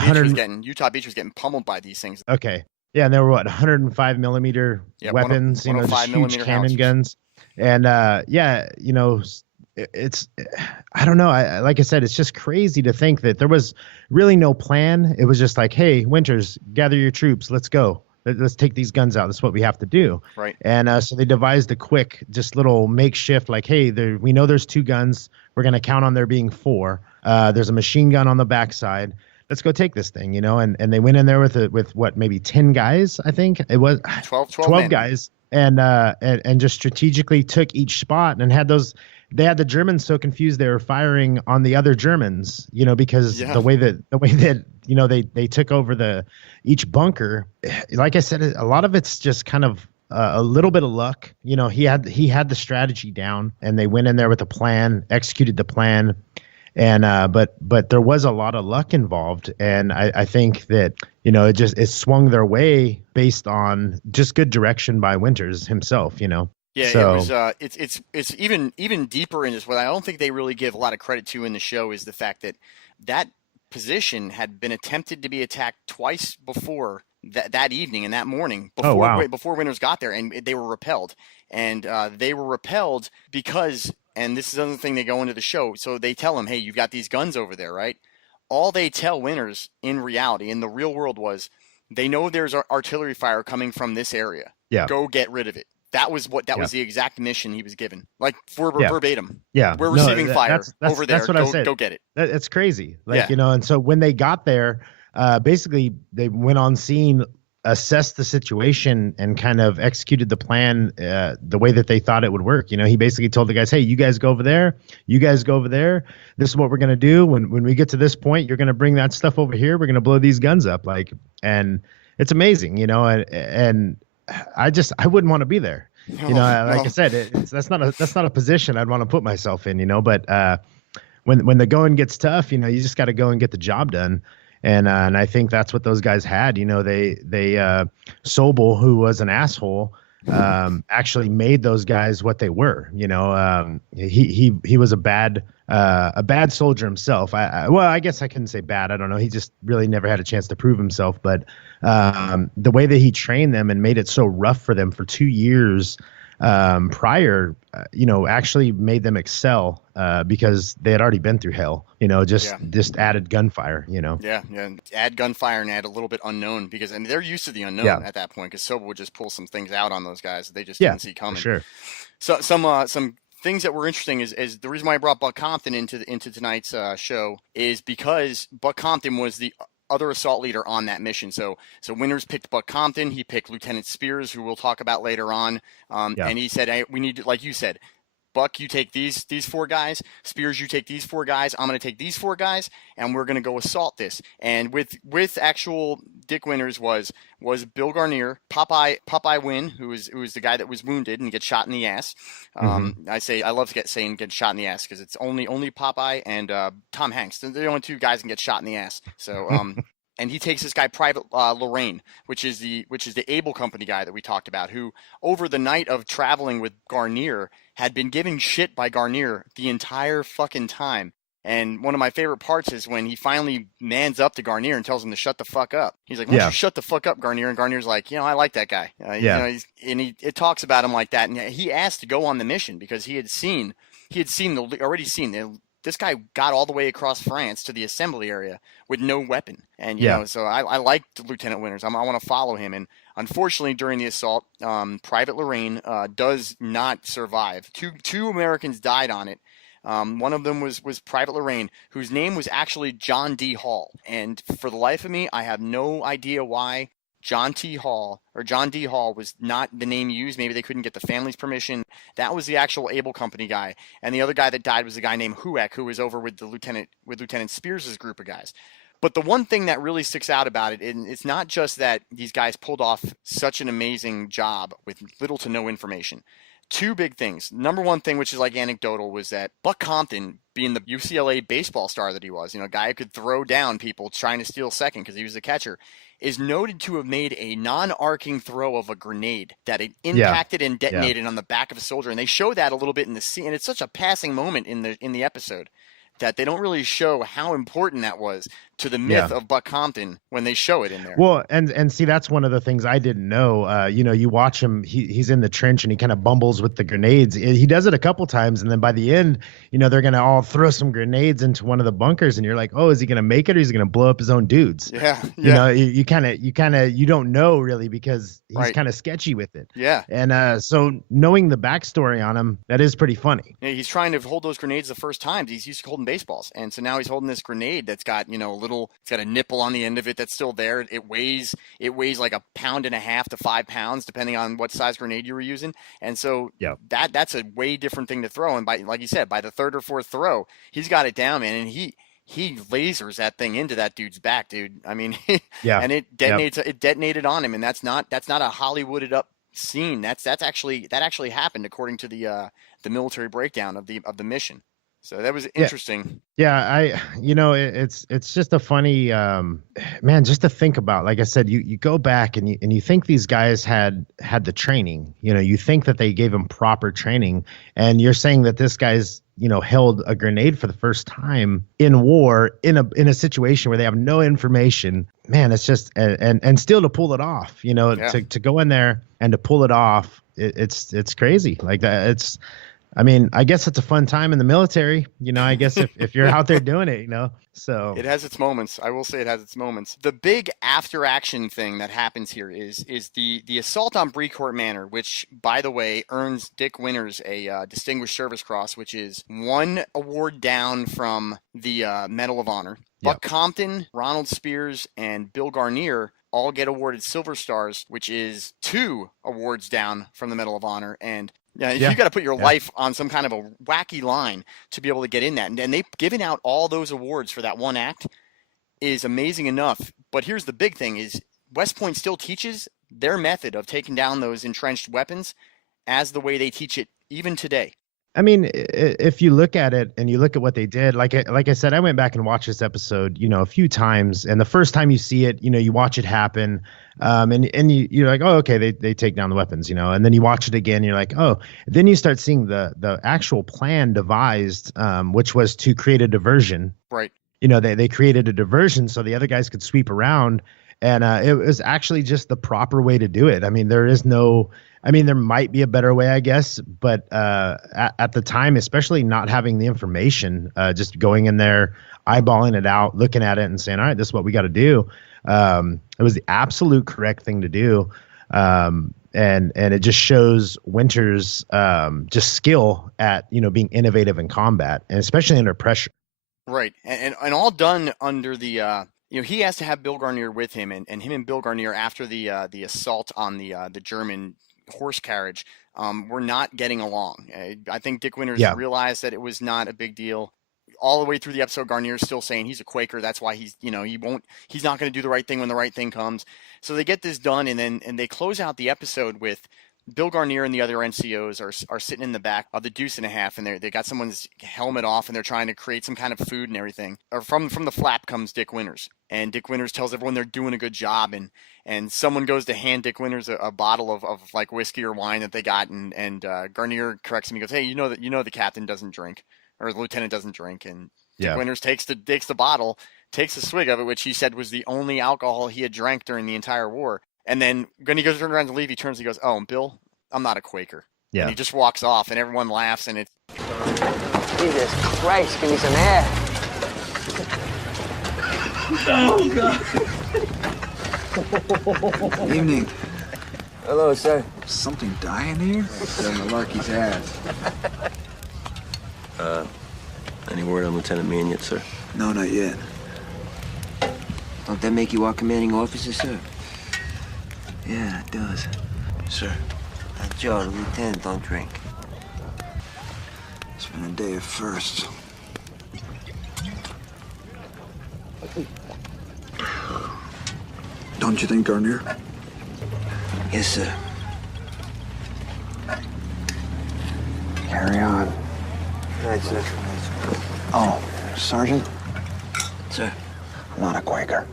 Beach was getting pummeled by these things. Okay, yeah, and they were 105 millimeter weapons, just huge cannon guns, and it's I don't know. Like I said, it's just crazy to think that there was really no plan. It was just like, hey, Winters, gather your troops, let's go. Let's take these guns out. That's what we have to do. Right. And so they devised a quick, just little makeshift, like, hey, we know there's 2 guns. We're going to count on there being 4. There's a machine gun on the backside. Let's go take this thing, and they went in there with what, maybe 10 guys, I think. It was 12 guys. And just strategically took each spot and had those. They had the Germans so confused they were firing on the other Germans, because the way that they took over each bunker. Like I said, a lot of it's just kind of a little bit of luck. You know, he had the strategy down, and they went in there with a plan, executed the plan, and but there was a lot of luck involved, and I think that, you know, it swung their way based on just good direction by Winters himself. You know. Yeah, So, it was. It's even deeper in this. What I don't think they really give a lot of credit to in the show is the fact that that position had been attempted to be attacked twice before that evening and that morning before Winters got there, and they were repelled. And they were repelled because, and this is another thing they go into the show. So they tell him, "Hey, you've got these guns over there, right?" All they tell Winters in reality, in the real world, was they know there's artillery fire coming from this area. Yeah. Go get rid of it. That was was the exact mission he was given. Like verbatim. Yeah. We're receiving fire over there. That's what I said. Go get it. It's crazy. Like, you know, and so when they got there, basically they went on scene, assessed the situation, and kind of executed the plan the way that they thought it would work. You know, he basically told the guys, "Hey, you guys go over there. You guys go over there. This is what we're going to do. When we get to this point, you're going to bring that stuff over here. We're going to blow these guns up." Like, and it's amazing, you know, and I wouldn't want to be there. You know, I said, that's not a position I'd want to put myself in, you know, but when the going gets tough, you know, you just got to go and get the job done. And I think that's what those guys had. You know, they Sobel, who was an asshole, actually made those guys what they were. You know, he was a bad soldier himself. I guess I couldn't say bad. I don't know. He just really never had a chance to prove himself. But the way that he trained them and made it so rough for them for 2 years prior, you know, actually made them excel because they had already been through hell. You know, just added gunfire. You know. Yeah. Add gunfire and add a little bit unknown, because I mean they're used to the unknown at that point, because Sobel would just pull some things out on those guys that they just didn't see coming. Sure. So some things that were interesting is the reason why I brought Buck Compton into tonight's show is because Buck Compton was the other assault leader on that mission. So Winters picked Buck Compton. He picked Lieutenant Spears, who we'll talk about later on. And he said, "Hey, we need to, like you said, Buck, you take these 4 guys. Spears, you take these 4 guys. I'm going to take these 4 guys, and we're going to go assault this." And with actual Dick Winters was Bill Garnier, Popeye Wynn, who was the guy that was wounded and gets shot in the ass. I love saying get shot in the ass, because it's only Popeye and Tom Hanks. They're the only 2 guys that get shot in the ass. So and he takes this guy, Private Lorraine, which is the Able Company guy that we talked about, who over the night of traveling with Garnier had been giving shit by Garnier the entire fucking time. And one of my favorite parts is when he finally mans up to Garnier and tells him to shut the fuck up. He's like, "Why don't you shut the fuck up, Garnier?" And Garnier's like, "You know, I like that guy." You know, it talks about him like that. And he asked to go on the mission because he had already seen this guy got all the way across France to the assembly area with no weapon. And, you know, so I liked Lieutenant Winters. I want to follow him. And unfortunately, during the assault, Private Lorraine does not survive. Two Americans died on it. One of them was Private Lorraine, whose name was actually John D. Hall. And for the life of me, I have no idea why John D. Hall was not the name used. Maybe they couldn't get the family's permission. That was the actual Able Company guy. And the other guy that died was a guy named Hueck, who was over with Lieutenant Spears' group of guys. But the one thing that really sticks out about it, and it's not just that these guys pulled off such an amazing job with little to no information. 2 big things. Number one thing, which is like anecdotal, was that Buck Compton, being the UCLA baseball star that he was, you know, a guy who could throw down people trying to steal second because he was a catcher, is noted to have made a non-arcing throw of a grenade that it impacted and detonated on the back of a soldier. And they show that a little bit in the scene. And it's such a passing moment in the episode that they don't really show how important that was to the myth of Buck Compton when they show it in there. Well, and see, that's one of the things I didn't know. You know, you watch him, he's in the trench and he kind of bumbles with the grenades. He does it a couple times, and then by the end, you know, they're going to all throw some grenades into one of the bunkers, and you're like, oh, is he going to make it, or is he going to blow up his own dudes? You know, you kind of you don't know really, because he's kind of sketchy with it. And so knowing the backstory on him, that is pretty funny. Yeah, he's trying to hold those grenades the first time. He's used to holding baseballs, and so now he's holding this grenade that's got, you know, it's got a nipple on the end of it that's still there. It weighs like 1.5 pounds to 5 pounds, depending on what size grenade you were using. And so that's a way different thing to throw. And like you said, by the 3rd or 4th throw, he's got it down, man. And he lasers that thing into that dude's back, dude. I mean, and it detonates. It detonated on him, and that's not a Hollywooded up scene. That actually happened according to the military breakdown of the mission. So that was interesting. Yeah, it's just a funny man, just to think about. Like I said, you go back and you think these guys had the training. You think that they gave them proper training, and you're saying that this guy's held a grenade for the first time in war in a situation where they have no information. Man, it's just and still to pull it off. To go in there and to pull it off, it's crazy. Like that. I mean, I guess it's a fun time in the military, I guess if you're out there doing it, so. It has its moments. I will say it has its moments. The big after action thing that happens here is the assault on Brecourt Manor, which, by the way, earns Dick Winters a Distinguished Service Cross, which is 1 award down from the Medal of Honor. Buck Compton, Ronald Spears, and Bill Garnier all get awarded Silver Stars, which is 2 awards down from the Medal of Honor. And you got to put your life on some kind of a wacky line to be able to get in that. And they've given out all those awards for that one act is amazing enough. But here's the big thing is West Point still teaches their method of taking down those entrenched weapons as the way they teach it even today. I mean, if you look at it and you look at what they did, like I said, I went back and watched this episode, a few times. And the first time you see it, you watch it happen. And you're like, oh, okay, they take down the weapons, and then you watch it again. You're like, oh, then you start seeing the actual plan devised, which was to create a diversion. Right. They created a diversion so the other guys could sweep around. And it was actually just the proper way to do it. I mean, there might be a better way, I guess, but at the time, especially not having the information, just going in there, eyeballing it out, looking at it and saying, all right, this is what we got to do. It was the absolute correct thing to do. And it just shows Winters just skill at, being innovative in combat, and especially under pressure. Right. And all done under the he has to have Bill Garnier with him, and him and Bill Garnier after the assault on the German horse carriage were not getting along. I think Dick Winters realized that it was not a big deal. All the way through the episode, Garnier's still saying he's a Quaker. That's why he's not going to do the right thing when the right thing comes. So they get this done, and they close out the episode with Bill Garnier and the other NCOs are sitting in the back of the Deuce and a Half, and they got someone's helmet off, and they're trying to create some kind of food and everything. Or from the flap comes Dick Winters, and Dick Winters tells everyone they're doing a good job, and someone goes to hand Dick Winters a bottle of like whiskey or wine that they got, and Garnier corrects him. He goes, "Hey, the captain doesn't drink, or the lieutenant doesn't drink," and Dick Winters takes the bottle, takes a swig of it, which he said was the only alcohol he had drank during the entire war. And then when he goes to turn around to leave, he turns and he goes, "Oh, Bill, I'm not a Quaker." Yeah. And he just walks off, and everyone laughs, and it's... Jesus Christ, give me some air. Oh, God. Evening. Hello, sir. Something dying here? Then Malarkey's ass. Any word on Lieutenant Mann yet, sir? No, not yet. Don't that make you our commanding officer, sir? Yeah, it does. Sir. Joe, the lieutenant don't drink. It's been a day of firsts. Don't you think, Garnier? Yes, sir. Carry on. Right, sir. Oh, Sergeant? Sir. I'm not a Quaker.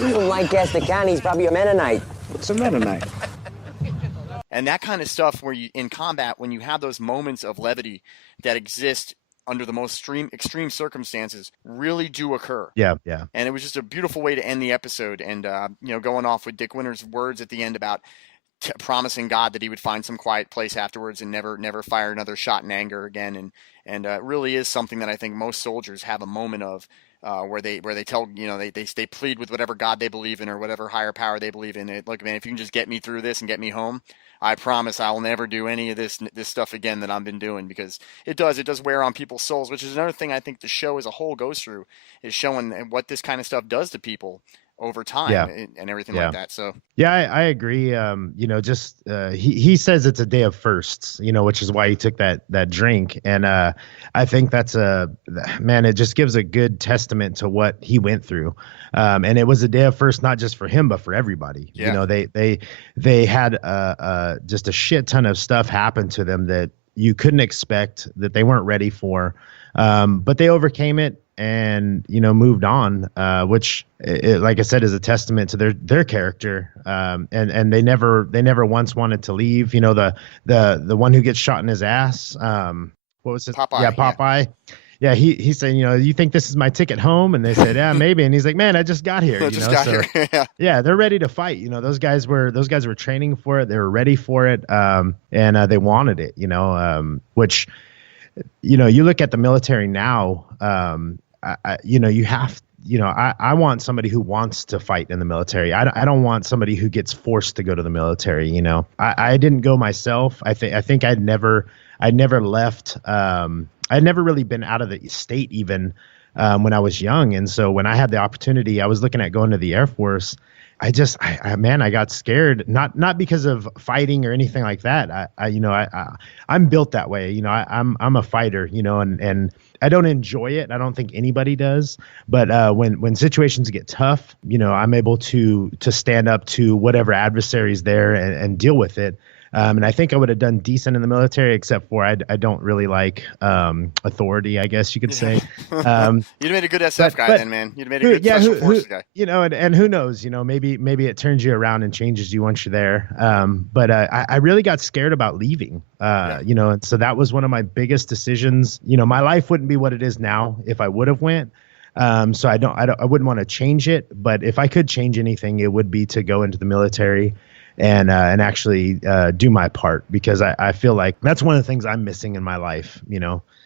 Even Mike Gasticani's probably a Mennonite. What's a Mennonite? And that kind of stuff where in combat, when you have those moments of levity that exist under the most extreme circumstances, really do occur. Yeah. And it was just a beautiful way to end the episode. And, going off with Dick Winters' words at the end about promising God that he would find some quiet place afterwards and never fire another shot in anger again. And it really is something that I think most soldiers have a moment of, where they tell, they plead with whatever God they believe in or whatever higher power they believe in. Look, man, if you can just get me through this and get me home, I promise I will never do any of this stuff again that I've been doing, because it does wear on people's souls, which is another thing I think the show as a whole goes through, is showing what this kind of stuff does to people. over time Yeah. and everything Yeah. like that. So Yeah, I agree. He says it's a day of firsts, which is why he took that drink. And I think that's man, it just gives a good testament to what he went through. And it was a day of first, not just for him, but for everybody. Yeah. They had just a shit ton of stuff happen to them that you couldn't expect, that they weren't ready for. But they overcame it and, moved on, which, like I said, is a testament to their character. And they never once wanted to leave. The one who gets shot in his ass. What was his? Popeye. Yeah, Popeye. Yeah, he's saying, you think this is my ticket home? And they said, yeah, maybe. And he's like, man, I just got here. Here. Yeah, they're ready to fight. Those guys were training for it. They were ready for it. And they wanted it. Which, you look at the military now. I want somebody who wants to fight in the military. I don't want somebody who gets forced to go to the military. I didn't go myself. I think I'd never left. I'd never really been out of the state even when I was young. And so when I had the opportunity, I was looking at going to the Air Force. I got scared, not because of fighting or anything like that. I'm built that way. I'm a fighter, and I don't enjoy it. I don't think anybody does. But when situations get tough, I'm able to stand up to whatever adversary's there and deal with it. And I think I would have done decent in the military, except for I don't really like authority, I guess you could say. You'd have made a good SF guy then, man. You'd have made a good special forces guy. And who knows? Maybe it turns you around and changes you once you're there. But I really got scared about leaving. And so that was one of my biggest decisions. My life wouldn't be what it is now if I would have went. So I wouldn't want to change it. But if I could change anything, it would be to go into the military and actually do my part, because I feel like that's one of the things I'm missing in my life,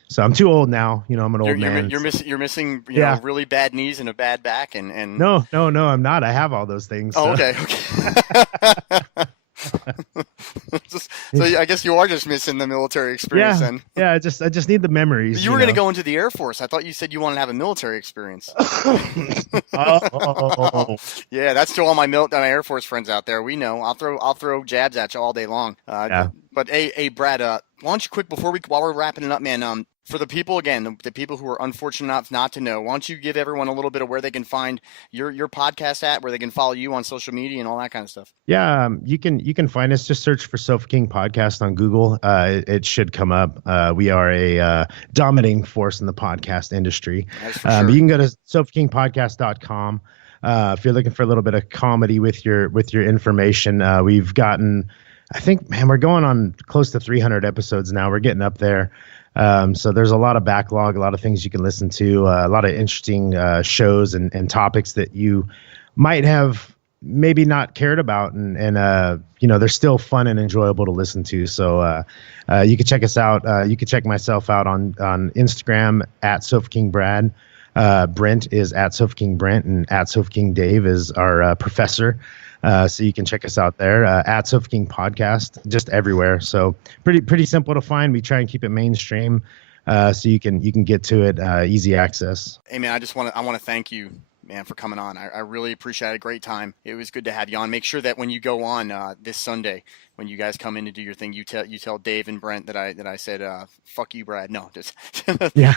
So I'm too old now, I'm an old man. You're missing, really bad knees and a bad back and. No, I'm not. I have all those things. Oh, so. Okay. So I guess you are just missing the military experience then. Yeah, I just need the memories. You were going to go into the Air Force. I thought you said you wanted to have a military experience. Yeah, that's to all my Air Force friends out there. We know. I'll throw jabs at you all day long. But hey, Brad, why don't you quick while we're wrapping it up, man? For the people, again, the people who are unfortunate enough not to know, why don't you give everyone a little bit of where they can find your podcast at, where they can follow you on social media and all that kind of stuff? Yeah, you can find us. Just search for Sofa King Podcast on Google. It should come up. We are a dominating force in the podcast industry. That's for sure. You can go to sofakingpodcast.com. If you're looking for a little bit of comedy with your information, we've gotten, I think, man, we're going on close to 300 episodes now. We're getting up there. So there's a lot of backlog, a lot of things you can listen to, a lot of interesting shows and topics that you might have maybe not cared about. And they're still fun and enjoyable to listen to. So you can check us out. You can check myself out on Instagram at Sofa King Brad. Brent is at Sofa King Brent, and at Sofa King Dave is our professor. So you can check us out there at Sofa King Podcast, just everywhere. So pretty simple to find. We try and keep it mainstream, so you can get to it, easy access. Hey man, I want to thank you, man, for coming on. I really appreciate it. A great time. It was good to have you on. Make sure that when you go on this Sunday, when you guys come in to do your thing, you tell Dave and Brent that I said fuck you, Brad. No, just yeah.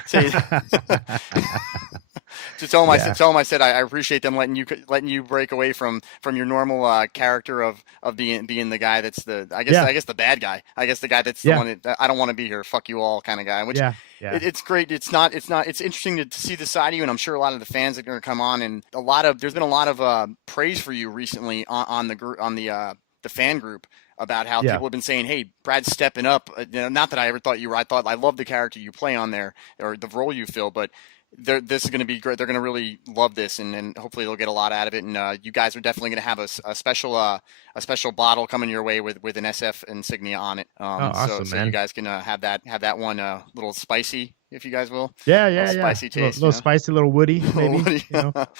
Just tell them I said I appreciate them letting you break away from your normal character of being the guy that's I guess the bad guy. I guess the guy that's the one that I don't want to be here. Fuck you all kind of guy. Which it's great. It's interesting to see the side of you, and I'm sure a lot of the fans are going to come on, and there's been a lot of praise for you recently on the fan group about how people have been saying, hey, Brad's stepping up. Not that I ever thought you were. I love the character you play on there or the role you fill, but this is going to be great. They're going to really love this, and hopefully they'll get a lot out of it. And you guys are definitely going to have a special bottle coming your way with an SF insignia on it. Awesome, so man. you guys can have that one little spicy, if you guys will. Yeah. Spicy taste. Little spicy, little woody, maybe. Woody.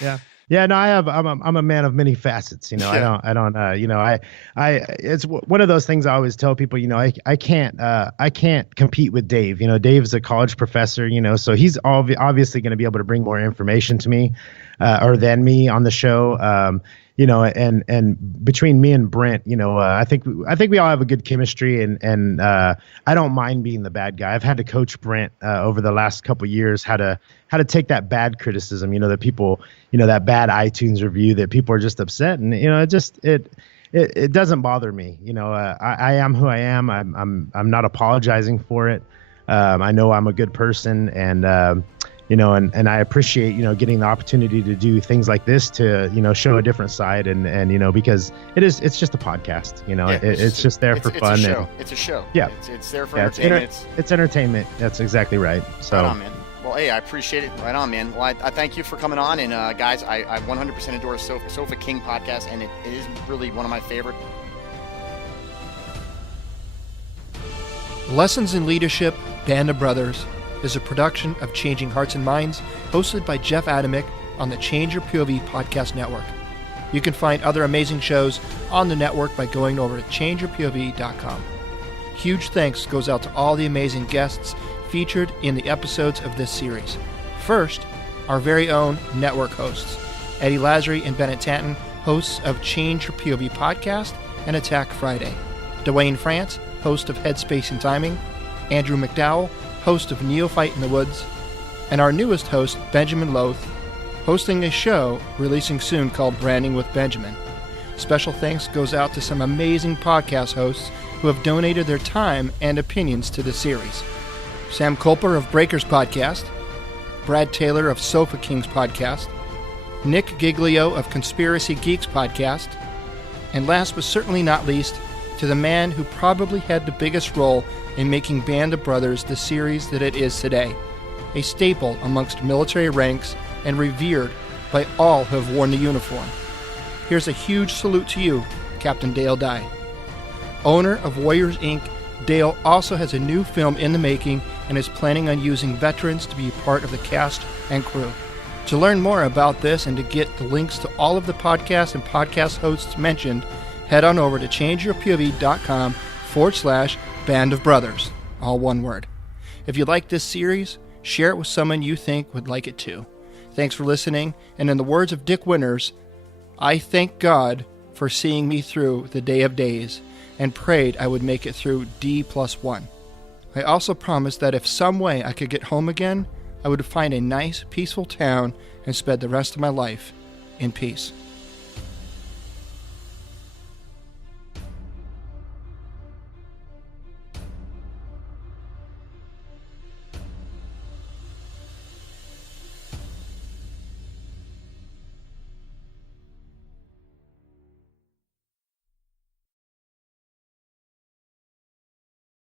Yeah. Yeah, no, I'm a man of many facets. You know, Yeah. It's one of those things I always tell people. You know, I can't compete with Dave. You know, Dave's a college professor. You know, so he's obviously going to be able to bring more information to me, or than me on the show. You know, and between me and Brent, you know, I think we all have a good chemistry, and I don't mind being the bad guy. I've had to coach Brent over the last couple of years how to take that bad criticism, you know, that people, you know, that bad iTunes review that people are just upset, and you know, it doesn't bother me. You know, I am who I am. I'm not apologizing for it. I know I'm a good person, and you know, and I appreciate, you know, getting the opportunity to do things like this to, you know, show a different side, and you know, because it's just a podcast, you know, Yeah, it's just there for fun. It's a show. It's a show. Yeah, it's there for entertainment. It's entertainment. That's exactly right. So. Right on, man. Well, hey, I appreciate it. Right on, man. Well, I thank you for coming on, and guys, I 100% adore Sofa King podcast, and it is really one of my favorite. Lessons in Leadership, Band of Brothers is a production of Changing Hearts and Minds, hosted by Jeff Adamec on the Change Your POV podcast network. You can find other amazing shows on the network by going over to changeyourpov.com. Huge thanks goes out to all the amazing guests featured in the episodes of this series. First, our very own network hosts, Eddie Lazary and Bennett Tanton, hosts of Change Your POV podcast and Attack Friday. Dwayne France, host of Headspace and Timing. Andrew McDowell, host of Neophyte in the Woods. And our newest host, Benjamin Loth, hosting a show releasing soon called Branding with Benjamin. Special thanks goes out to some amazing podcast hosts who have donated their time and opinions to the series. Sam Culper of Breakers Podcast, Brad Taylor of Sofa Kings Podcast, Nick Giglio of Conspiracy Geeks Podcast, and last but certainly not least, to the man who probably had the biggest role in making Band of Brothers the series that it is today, a staple amongst military ranks and revered by all who have worn the uniform. Here's a huge salute to you, Captain Dale Dye. Owner of Warriors Inc., Dale also has a new film in the making and is planning on using veterans to be part of the cast and crew. To learn more about this and to get the links to all of the podcasts and podcast hosts mentioned, head on over to changeyourpov.com/Band of Brothers, all one word. If you like this series, share it with someone you think would like it too. Thanks for listening, and in the words of Dick Winters, I thank God for seeing me through the day of days and prayed I would make it through D+1. I also promised that if some way I could get home again, I would find a nice, peaceful town and spend the rest of my life in peace.